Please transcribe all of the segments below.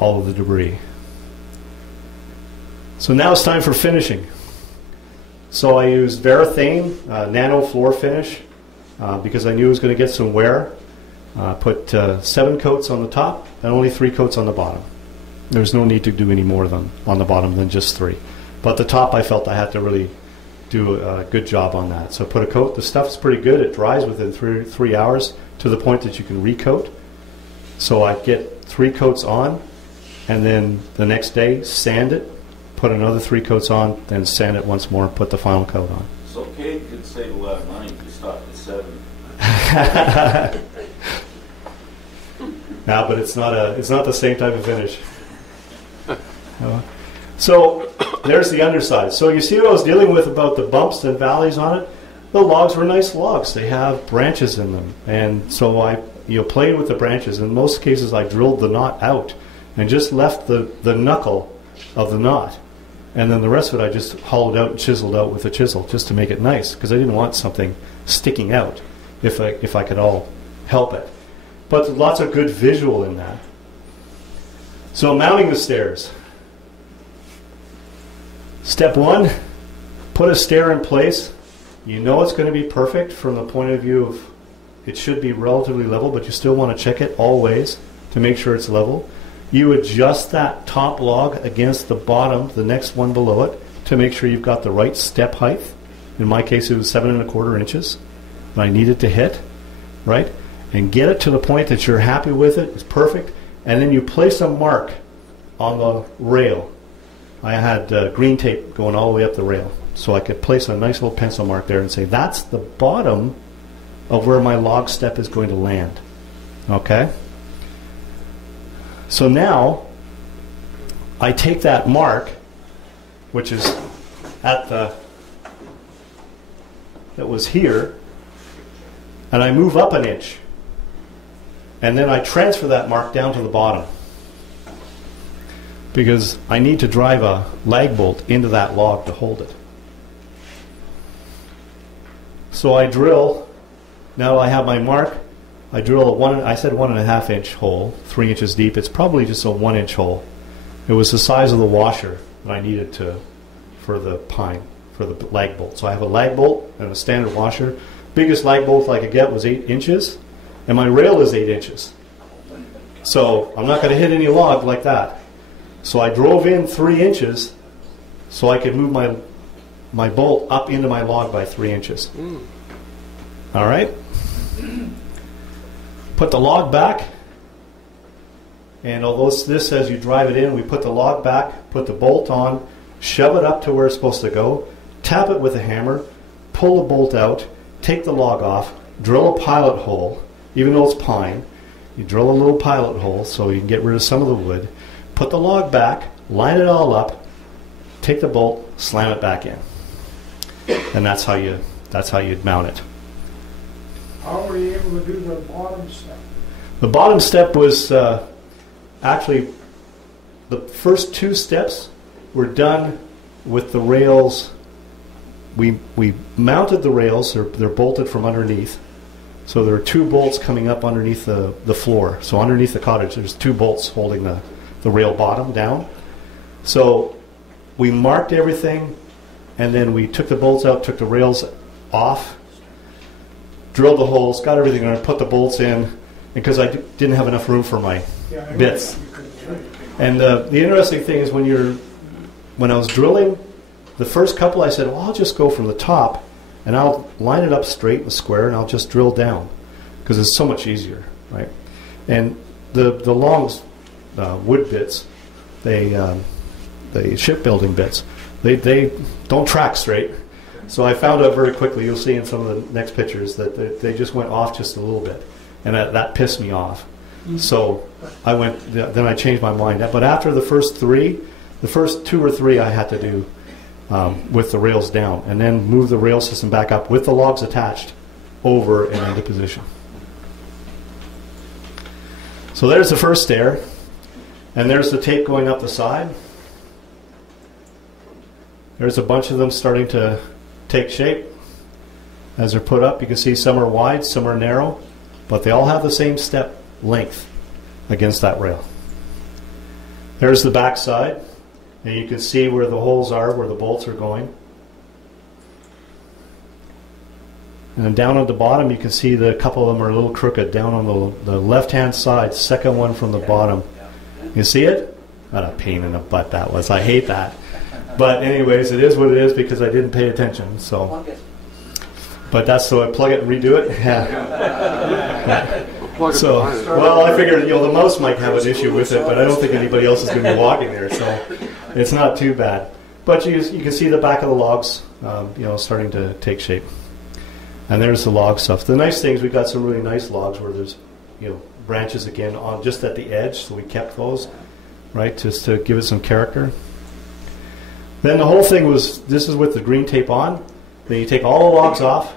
all of the debris. So now it's time for finishing. So I used Varathane nano floor finish because I knew it was going to get some wear. Put 7 coats on the top and only 3 coats on the bottom. There's no need to do any more on the bottom than just 3. But the top, I felt I had to really do a good job on that. So put a coat. The stuff's pretty good. It dries within 3 hours to the point that you can recoat. So I get 3 coats on, and then the next day sand it, put another 3 coats on, then sand it once more and put the final coat on. So Cade could save a lot of money if you stopped at 7. No, but it's not the same type of finish. So there's the underside. So you see what I was dealing with about the bumps and valleys on it? The logs were nice logs. They have branches in them. And so I played with the branches. In most cases I drilled the knot out and just left the knuckle of the knot. And then the rest of it I just hollowed out and chiseled out with a chisel just to make it nice, because I didn't want something sticking out if I could all help it. But lots of good visual in that. So mounting the stairs. Step 1, put a stair in place. You know it's going to be perfect from the point of view of it should be relatively level, but you still want to check it always to make sure it's level. You adjust that top log against the bottom, the next one below it, to make sure you've got the right step height. In my case, it was 7 1/4 inches that I needed to hit, right? And get it to the point that you're happy with it. It's perfect. And then you place a mark on the rail. I had green tape going all the way up the rail, so I could place a nice little pencil mark there and say, that's the bottom of where my log step is going to land. Okay? So now, I take that mark, which is that was here, and I move up an inch. And then I transfer that mark down to the bottom, because I need to drive a lag bolt into that log to hold it. So I drill, now I have my mark, I drill I said 1 1/2 inch hole, 3 inches deep. It's probably just a 1 inch hole. It was the size of the washer that I needed for the pine, for the lag bolt. So I have a lag bolt and a standard washer. Biggest lag bolt I could get was 8 inches, and my rail is 8 inches. So I'm not going to hit any log like that. So I drove in 3 inches so I could move my bolt up into my log by 3 inches. All right? Put the log back, and although this says you drive it in, we put the log back, put the bolt on, shove it up to where it's supposed to go, tap it with a hammer, pull the bolt out, take the log off, drill a pilot hole. Even though it's pine, you drill a little pilot hole so you can get rid of some of the wood. Put the log back, line it all up, take the bolt, slam it back in, and that's how you'd mount it. How were you able to do the bottom step? The bottom step was actually the first 2 steps were done with the rails. We mounted the rails; they're bolted from underneath. So there are 2 bolts coming up underneath the floor. So underneath the cottage, there's 2 bolts holding the rail bottom down. So we marked everything, and then we took the bolts out, took the rails off, drilled the holes, got everything in, put the bolts in, because I didn't have enough room for my bits. And the interesting thing is when I was drilling, the first couple I said, well, I'll just go from the top, and I'll line it up straight and square, and I'll just drill down, because it's so much easier, right? And the long wood bits, the shipbuilding bits, they don't track straight. So I found out very quickly, you'll see in some of the next pictures, that they just went off just a little bit, and that pissed me off. So then I changed my mind. But after the first 2 or 3 I had to do with the rails down, and then move the rail system back up with the logs attached over and into position. So there's the first stair, and there's the tape going up the side. There's a bunch of them starting to take shape as they're put up. You can see some are wide, some are narrow, but they all have the same step length against that rail. There's the back side, and you can see where the holes are, where the bolts are going. And then down at the bottom, you can see a couple of them are a little crooked down on the left-hand side, second one from the bottom. You see it? What a pain in the butt that was. I hate that. But anyways, it is what it is because I didn't pay attention. So, but that's so I plug it and redo it. Yeah. So, well, I figured the mouse might have an issue with it, but I don't think anybody else is going to be walking there, so it's not too bad. But you can see the back of the logs, starting to take shape. And there's the log stuff. The nice thing is we've got some really nice logs where there's branches again on just at the edge, so we kept those, right, just to give it some character. Then the whole thing was, this is with the green tape on. Then you take all the logs off,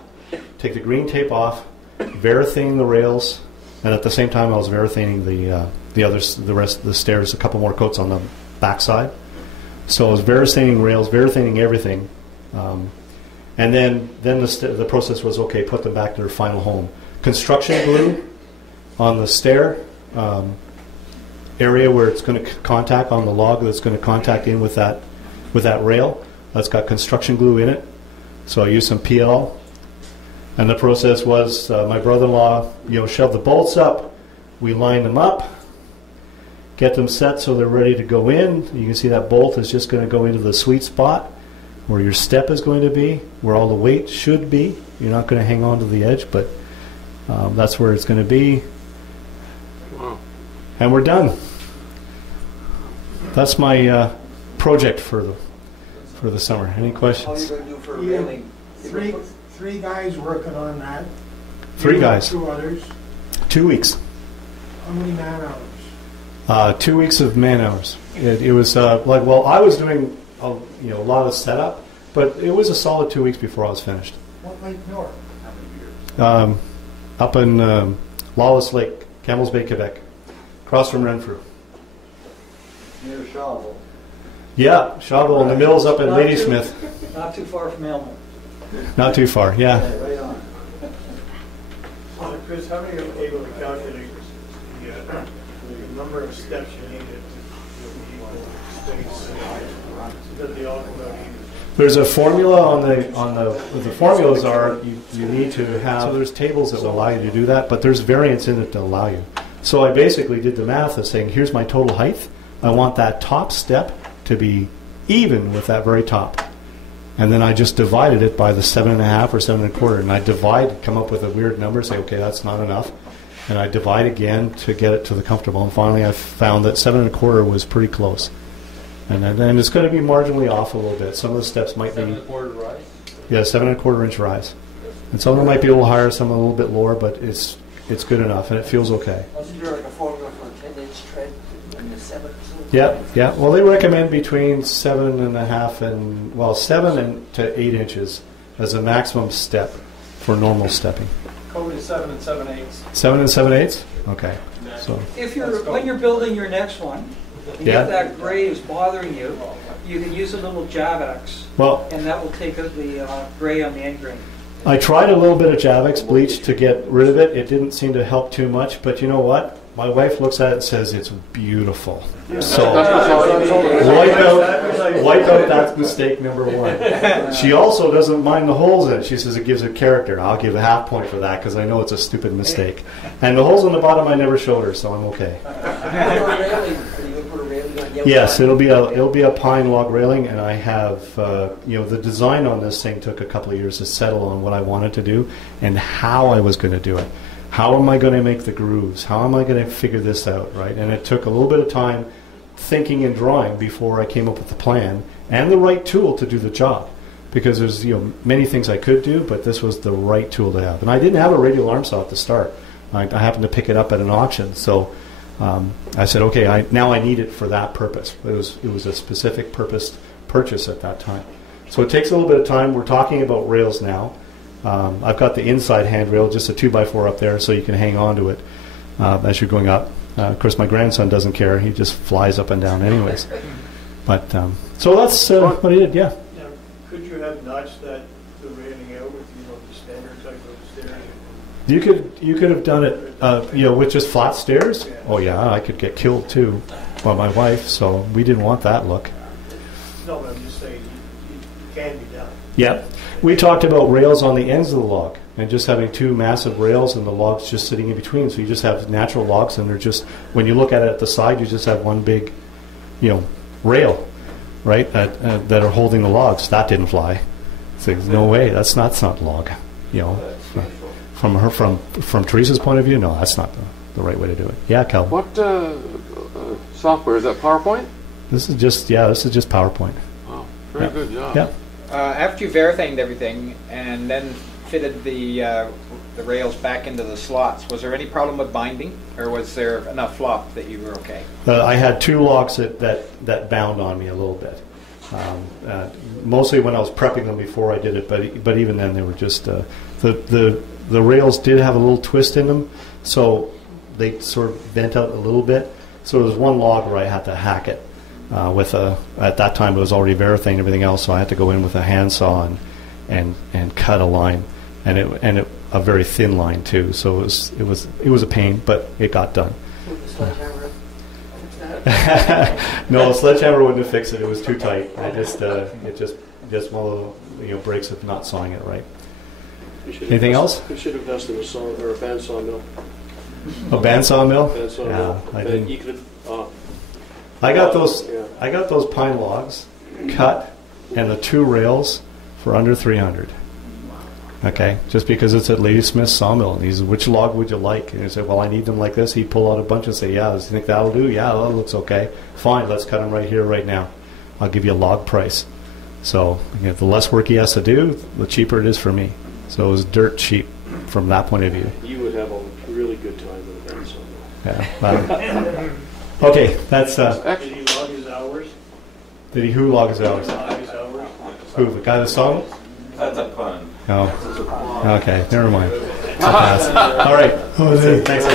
take the green tape off, varithaning the rails, and at the same time I was varithaning the rest of the stairs, a couple more coats on the back side. So I was varithaning rails, varithaning everything. And then the process was, okay, put them back to their final home. Construction glue on the stair area where it's going to contact on the log that's going to contact in with that rail. That's got construction glue in it. So I used some PL. And the process was my brother-in-law, shoved the bolts up. We lined them up, get them set so they're ready to go in. You can see that bolt is just going to go into the sweet spot where your step is going to be, where all the weight should be. You're not going to hang on to the edge, but that's where it's going to be. Wow. And we're done. That's my project for the summer. Any questions? How are you going to do for railing? Three guys working on that. 3 guys. 2 others. 2 weeks. How many man hours? 2 weeks of man hours. It was I was doing a lot of setup, but it was a solid 2 weeks before I was finished. What Lake North? How many years? Up in Lawless Lake, Campbell's Bay, Quebec, across from Renfrew. Near Shawville. Yeah, Shawville, and the mill's up at Not Ladysmith. Not too far from Elmo. Not too far, yeah. Right on. Chris, how many are able to calculate the number of steps you need to space? That they all come out even? There's a formula on the formulas are you need to have, so there's tables that will allow you to do that, but there's variants in it to allow you. So I basically did the math of saying, here's my total height. I want that top step to be even with that very top. And then I just divided it by the 7.5 or 7.25, and I come up with a weird number, say, okay, that's not enough. And I divide again to get it to the comfortable. And finally I found that 7.25 was pretty close. And then it's going to be marginally off a little bit. Some of the steps might be 7.25 rise? Yeah, 7.25 inch rise. And some of them might be a little higher, some a little bit lower, but it's good enough and it feels okay. Wasn't there like a formula for a 10-inch tread in the 7? Yeah. Well, they recommend between 7.5 7 to 8 inches as a maximum step for normal stepping. Code is 7 7/8. 7 7/8? Okay. So When you're building your next one, and Yeah. if that gray is bothering you, you can use a little Javex, well, and that will take out the gray on the end grain. I tried a little bit of Javex bleach to get rid of it. It didn't seem to help too much, but you know what? My wife looks at it and says it's beautiful. So wipe out that mistake number 1. She also doesn't mind the holes in it. She says it gives it character. I'll give a half point for that because I know it's a stupid mistake. And the holes on the bottom I never showed her, so I'm okay. Yes, it'll be a pine log railing, and I have the design on this thing took a couple of years to settle on what I wanted to do and how I was going to do it. How am I going to make the grooves? How am I going to figure this out, right? And it took a little bit of time thinking and drawing before I came up with the plan and the right tool to do the job. Because there's many things I could do, but this was the right tool to have. And I didn't have a radial arm saw at the start. I happened to pick it up at an auction, so I said, okay, now I need it for that purpose. It was a specific purpose purchase at that time. So it takes a little bit of time. We're talking about rails now. I've got the inside handrail, just a 2x4 up there, so you can hang on to it as you're going up. Of course, my grandson doesn't care; he just flies up and down, anyways. But so that's what he did. Yeah. Now, could you have notched the railing out with the standard type of stairs? You could have done it with just flat stairs. Yeah. Oh yeah, I could get killed too. well, my wife, so we didn't want that look. No, but I'm just saying, it can be done. Yeah. We talked about rails on the ends of the log and just having two massive rails and the logs just sitting in between. So you just have natural logs and they're just, when you look at it at the side, you just have one big, rail, right, that are holding the logs. That didn't fly. So no way, that's not log. From Teresa's point of view, no, that's not the right way to do it. Yeah, Cal. What software is that? PowerPoint? This is just PowerPoint. Oh, very good job. Yeah. After you verified everything and then fitted the rails back into the slots, was there any problem with binding, or was there enough flop that you were okay? I had two logs that bound on me a little bit. Mostly when I was prepping them before I did it, but even then they were just the rails did have a little twist in them, so they sort of bent out a little bit. So there was one log where I had to hack it at that time it was already verifying everything else, so I had to go in with a handsaw and cut a line, and a very thin line too. So it was a pain, but it got done. No, a sledgehammer wouldn't have fixed it. It was too tight. It just one of the breaks of not sawing it right. Anything else? We should have invested in a saw or a bandsaw mill. A bandsaw mill? Bandsaw Yeah, mill. I didn't. You could. I got those. Yeah. I got those pine logs cut and the two rails for under $300. Okay, just because it's at Ladysmith Sawmill, and he said, "Which log would you like?" And he said, "Well, I need them like this." He'd pull out a bunch and say, "Yeah, you think that'll do? Yeah, that looks okay. Fine, let's cut them right here, right now. I'll give you a log price." So the less work he has to do, the cheaper it is for me. So it was dirt cheap from that point of view. You would have a really good time with a bandsaw mill. Yeah. Okay, that's. Did he log his hours? Did he who log his hours? Log his hours? Who, the guy that saw him? That's a pun. Oh. Okay, never mind. I'll pass. All right. Thanks.